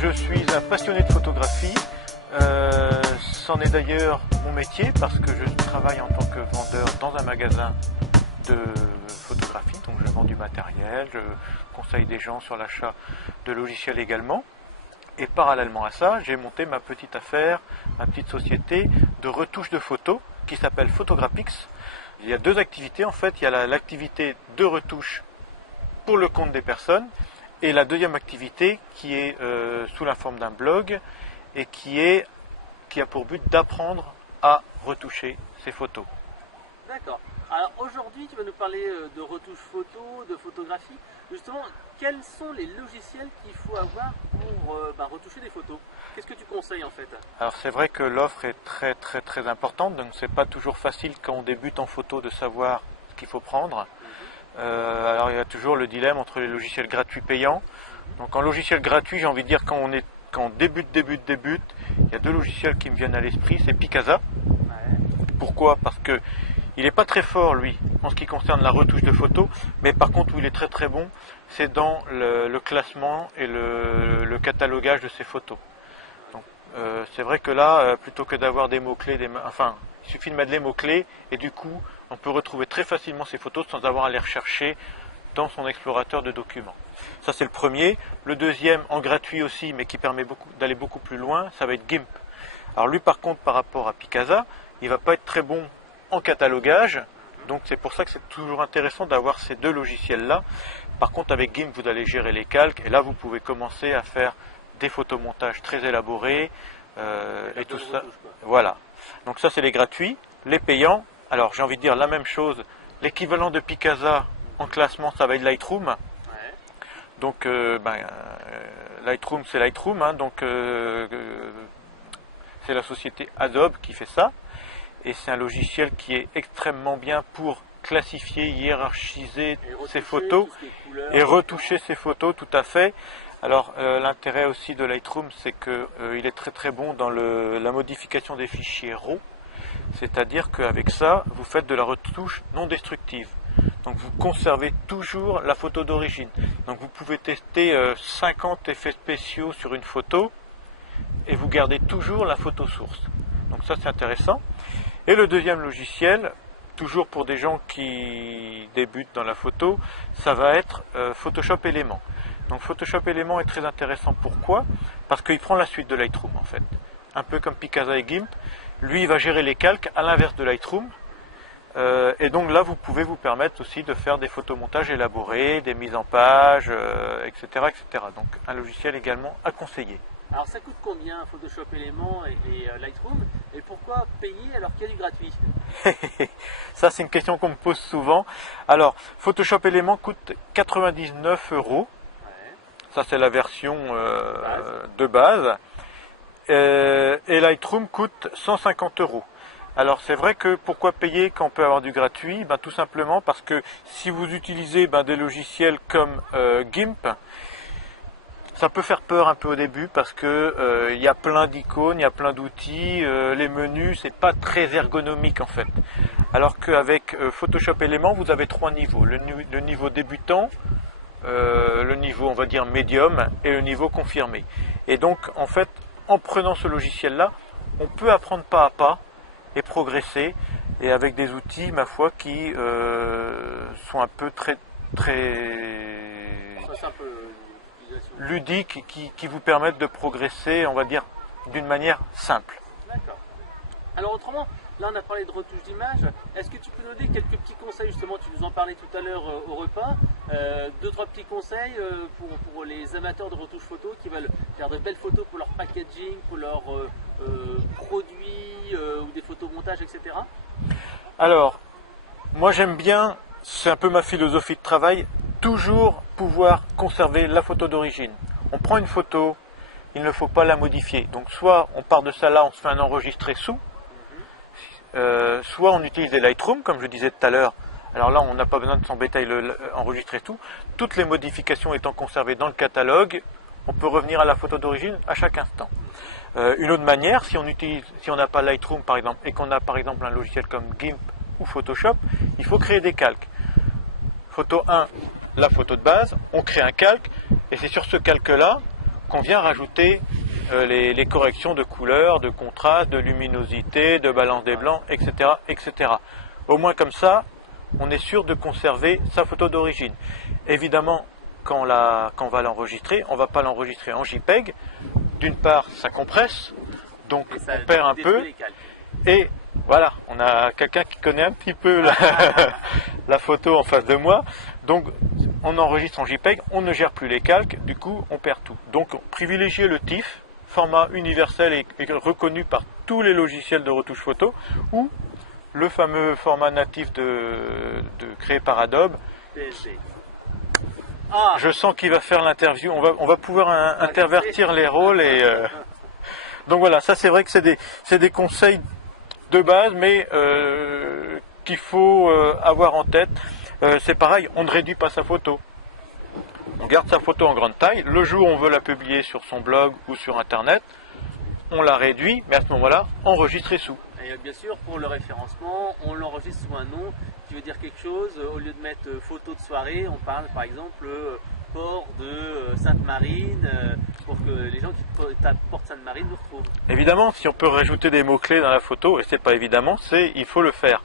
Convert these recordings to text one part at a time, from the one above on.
Je suis un passionné de photographie, c'en est d'ailleurs mon métier parce que je travaille en tant que vendeur dans un magasin de photographie, donc je vends du matériel, je conseille des gens sur l'achat de logiciels également. Et parallèlement à ça, j'ai monté ma petite affaire, ma petite société de retouche de photos qui s'appelle Photograpix. Il y a deux activités en fait, il y a l'activité de retouche pour le compte des personnes et la deuxième activité qui est sous la forme d'un blog et qui a pour but d'apprendre à retoucher ces photos. D'accord. Alors aujourd'hui, tu vas nous parler de retouche photo, de photographie. Justement, quels sont les logiciels qu'il faut avoir pour retoucher des photos? Qu'est-ce que tu conseilles en fait? Alors c'est vrai que l'offre est très importante, donc c'est pas toujours facile quand on débute en photo de savoir ce qu'il faut prendre. Alors il y a toujours le dilemme entre les logiciels gratuits payants. Donc en logiciel gratuit, j'ai envie de dire quand on débute, il y a deux logiciels qui me viennent à l'esprit, c'est Picasa. Pourquoi? Parce que il n'est pas très fort lui en ce qui concerne la retouche de photos, mais par contre où il est très bon, c'est dans le classement et le catalogage de ses photos. Donc c'est vrai que là, plutôt que d'avoir des mots-clés, il suffit de mettre les mots-clés et du coup on peut retrouver très facilement ces photos sans avoir à les rechercher dans son explorateur de documents. Ça c'est le premier. Le deuxième, en gratuit aussi, mais qui permet d'aller beaucoup plus loin, ça va être GIMP. Alors lui par contre par rapport à Picasa, il va pas être très bon en catalogage, donc c'est pour ça que c'est toujours intéressant d'avoir ces deux logiciels là. Par contre avec GIMP vous allez gérer les calques et là vous pouvez commencer à faire des photomontages très élaborés et tout ça. Voilà, donc ça c'est les gratuits. Les payants, alors j'ai envie de dire la même chose, l'équivalent de Picasa en classement ça va être Lightroom. Donc Lightroom c'est Lightroom, hein, donc c'est la société Adobe qui fait ça. Et c'est un logiciel qui est extrêmement bien pour classifier, hiérarchiser ses photos et retoucher ses photos, tout à fait. Alors l'intérêt aussi de Lightroom, c'est qu'il est très bon dans la modification des fichiers RAW, c'est-à-dire qu'avec ça, vous faites de la retouche non destructive. Donc vous conservez toujours la photo d'origine. Donc vous pouvez tester 50 effets spéciaux sur une photo et vous gardez toujours la photo source. Donc ça c'est intéressant. Et le deuxième logiciel, toujours pour des gens qui débutent dans la photo, ça va être Photoshop Element. Donc Photoshop Element est très intéressant. Pourquoi? Parce qu'il prend la suite de Lightroom en fait. Un peu comme Picasa et GIMP. Lui il va gérer les calques à l'inverse de Lightroom. Et donc là vous pouvez vous permettre aussi de faire des photomontages élaborés, des mises en page, etc. Donc un logiciel également à conseiller. Alors ça coûte combien Photoshop Element et Lightroom? Et pourquoi payer alors qu'il y a du gratuit? Ça c'est une question qu'on me pose souvent. Alors Photoshop Element coûte 99 €. Ça c'est la version de base. Et Lightroom coûte 150 €. Alors c'est vrai que pourquoi payer quand on peut avoir du gratuit? Tout simplement parce que si vous utilisez des logiciels comme GIMP, ça peut faire peur un peu au début parce que il y a plein d'icônes, il y a plein d'outils, les menus, c'est pas très ergonomique en fait. Alors qu'avec Photoshop Element, vous avez trois niveaux. Le niveau débutant, le niveau on va dire médium et le niveau confirmé. Et donc en fait, en prenant ce logiciel-là, on peut apprendre pas à pas et progresser et avec des outils, ma foi, qui sont un peu très ludiques, qui vous permettent de progresser, on va dire, d'une manière simple. D'accord. Alors autrement, là on a parlé de retouche d'image. Est-ce que tu peux nous donner quelques petits conseils? Justement, tu nous en parlais tout à l'heure au repas. Deux, trois petits conseils pour les amateurs de retouche photo qui veulent faire de belles photos pour leur packaging, pour leurs produits ou des photomontages, etc. Alors, moi j'aime bien, c'est un peu ma philosophie de travail, toujours pouvoir conserver la photo d'origine. On prend une photo, il ne faut pas la modifier. Donc soit on part de ça là, on se fait un enregistré sous, soit on utilise des Lightroom, comme je disais tout à l'heure. Alors là, on n'a pas besoin de s'embêter à enregistrer tout. Toutes les modifications étant conservées dans le catalogue, on peut revenir à la photo d'origine à chaque instant. Une autre manière, si on n'a pas Lightroom par exemple, et qu'on a par exemple un logiciel comme GIMP ou Photoshop, il faut créer des calques. Photo 1, la photo de base, on crée un calque, et c'est sur ce calque-là qu'on vient rajouter les corrections de couleur, de contraste, de luminosité, de balance des blancs, etc., etc. Au moins comme ça, on est sûr de conserver sa photo d'origine. Évidemment, quand on va l'enregistrer, on ne va pas l'enregistrer en JPEG. D'une part, ça compresse, donc on perd un peu. Et voilà, on a quelqu'un qui connaît un petit peu la photo en face de moi. Donc on enregistre en JPEG, on ne gère plus les calques, du coup on perd tout. Donc privilégiez le TIFF, format universel et reconnu par tous les logiciels de retouche photo, ou le fameux format natif créé par Adobe. Je sens qu'il va faire l'interview, on va pouvoir intervertir les rôles. Donc voilà, ça c'est vrai que c'est des conseils de base, mais qu'il faut avoir en tête. C'est pareil, on ne réduit pas sa photo. On garde sa photo en grande taille. Le jour où on veut la publier sur son blog ou sur Internet, on la réduit, mais à ce moment-là, enregistrer sous. Et bien sûr, pour le référencement, on l'enregistre sous un nom qui veut dire quelque chose. Au lieu de mettre photo de soirée, on parle par exemple port de Sainte-Marine, pour que les gens qui tapent port Sainte-Marine nous retrouvent. Évidemment, si on peut rajouter des mots-clés dans la photo, et c'est pas évidemment, il faut le faire.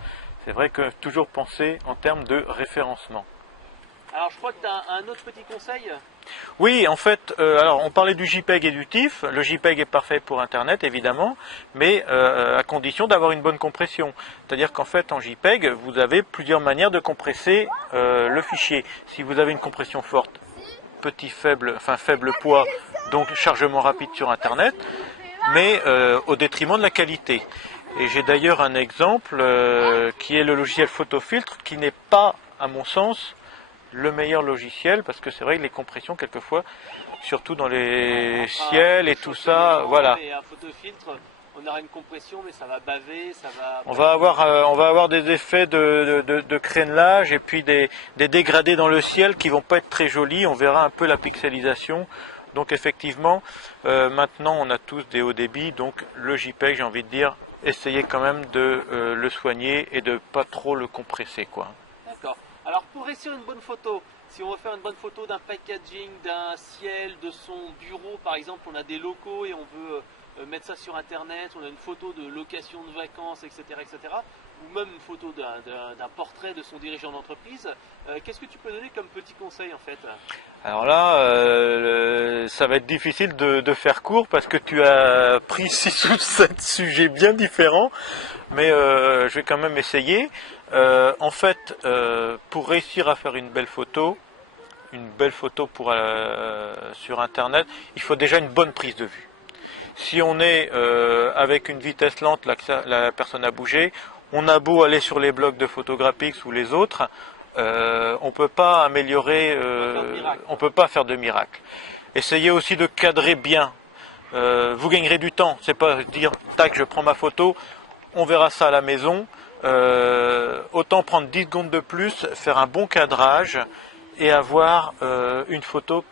C'est vrai que toujours penser en termes de référencement. Alors je crois que tu as un autre petit conseil. Oui, en fait, alors on parlait du JPEG et du TIFF. Le JPEG est parfait pour Internet, évidemment, mais à condition d'avoir une bonne compression. C'est-à-dire qu'en fait, en JPEG, vous avez plusieurs manières de compresser le fichier. Si vous avez une compression forte, faible poids, donc chargement rapide sur Internet, mais au détriment de la qualité. Et j'ai d'ailleurs un exemple qui est le logiciel Photofiltre, qui n'est pas, à mon sens, le meilleur logiciel, parce que c'est vrai que les compressions, quelquefois, surtout dans les ciels et tout ça, voilà. Et un photofiltre, on aura une compression, mais ça va baver, ça va... On va avoir des effets de crénelage et puis des dégradés dans le ciel qui vont pas être très jolis. On verra un peu la pixelisation. Donc effectivement, maintenant on a tous des hauts débits, donc le JPEG, j'ai envie de dire, essayez quand même de le soigner et de pas trop le compresser, quoi. D'accord. Alors pour réussir une bonne photo, si on veut faire une bonne photo d'un packaging, d'un ciel, de son bureau par exemple, on a des locaux et on veut mettre ça sur internet, on a une photo de location de vacances, etc., ou même une photo d'un portrait de son dirigeant d'entreprise, qu'est-ce que tu peux donner comme petit conseil en fait? Alors là, ça va être difficile de faire court parce que tu as pris 6 ou 7 sujets bien différents, mais je vais quand même essayer. En fait, pour réussir à faire une belle photo sur Internet, il faut déjà une bonne prise de vue. Si on est avec une vitesse lente, la personne a bougé, on a beau aller sur les blogs de Photographix ou les autres, on peut pas améliorer, on peut pas faire de miracle. Essayez aussi de cadrer bien. Vous gagnerez du temps. C'est pas dire tac, je prends ma photo, on verra ça à la maison. Autant prendre 10 secondes de plus, faire un bon cadrage et avoir une photo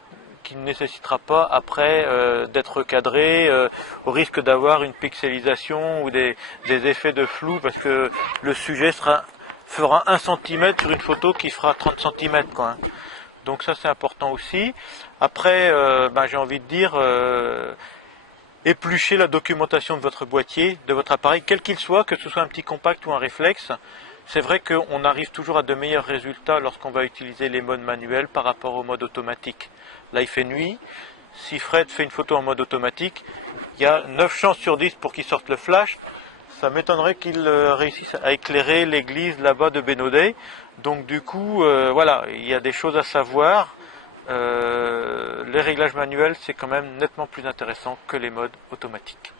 qui ne nécessitera pas après d'être recadrée au risque d'avoir une pixelisation ou des effets de flou parce que le sujet fera 1 cm sur une photo qui fera 30 cm, quoi, hein. Donc ça c'est important aussi. Après, j'ai envie de dire, épluchez la documentation de votre boîtier, de votre appareil, quel qu'il soit, que ce soit un petit compact ou un réflexe. C'est vrai qu'on arrive toujours à de meilleurs résultats lorsqu'on va utiliser les modes manuels par rapport au mode automatique. Là il fait nuit, si Fred fait une photo en mode automatique, il y a 9 chances sur 10 pour qu'il sorte le flash. Ça m'étonnerait qu'il réussisse à éclairer l'église là-bas de Bénodet. Donc du coup, voilà, il y a des choses à savoir. Les réglages manuels, c'est quand même nettement plus intéressant que les modes automatiques.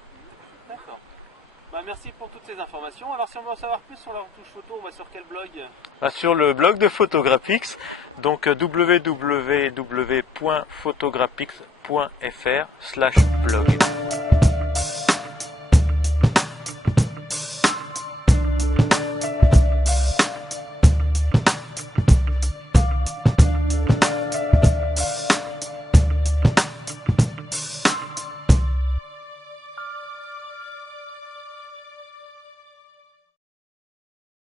D'accord. Merci pour toutes ces informations. Alors si on veut en savoir plus sur la retouche photo, on va sur quel blog? Sur le blog de Photographix, donc www.photographix.fr/blog.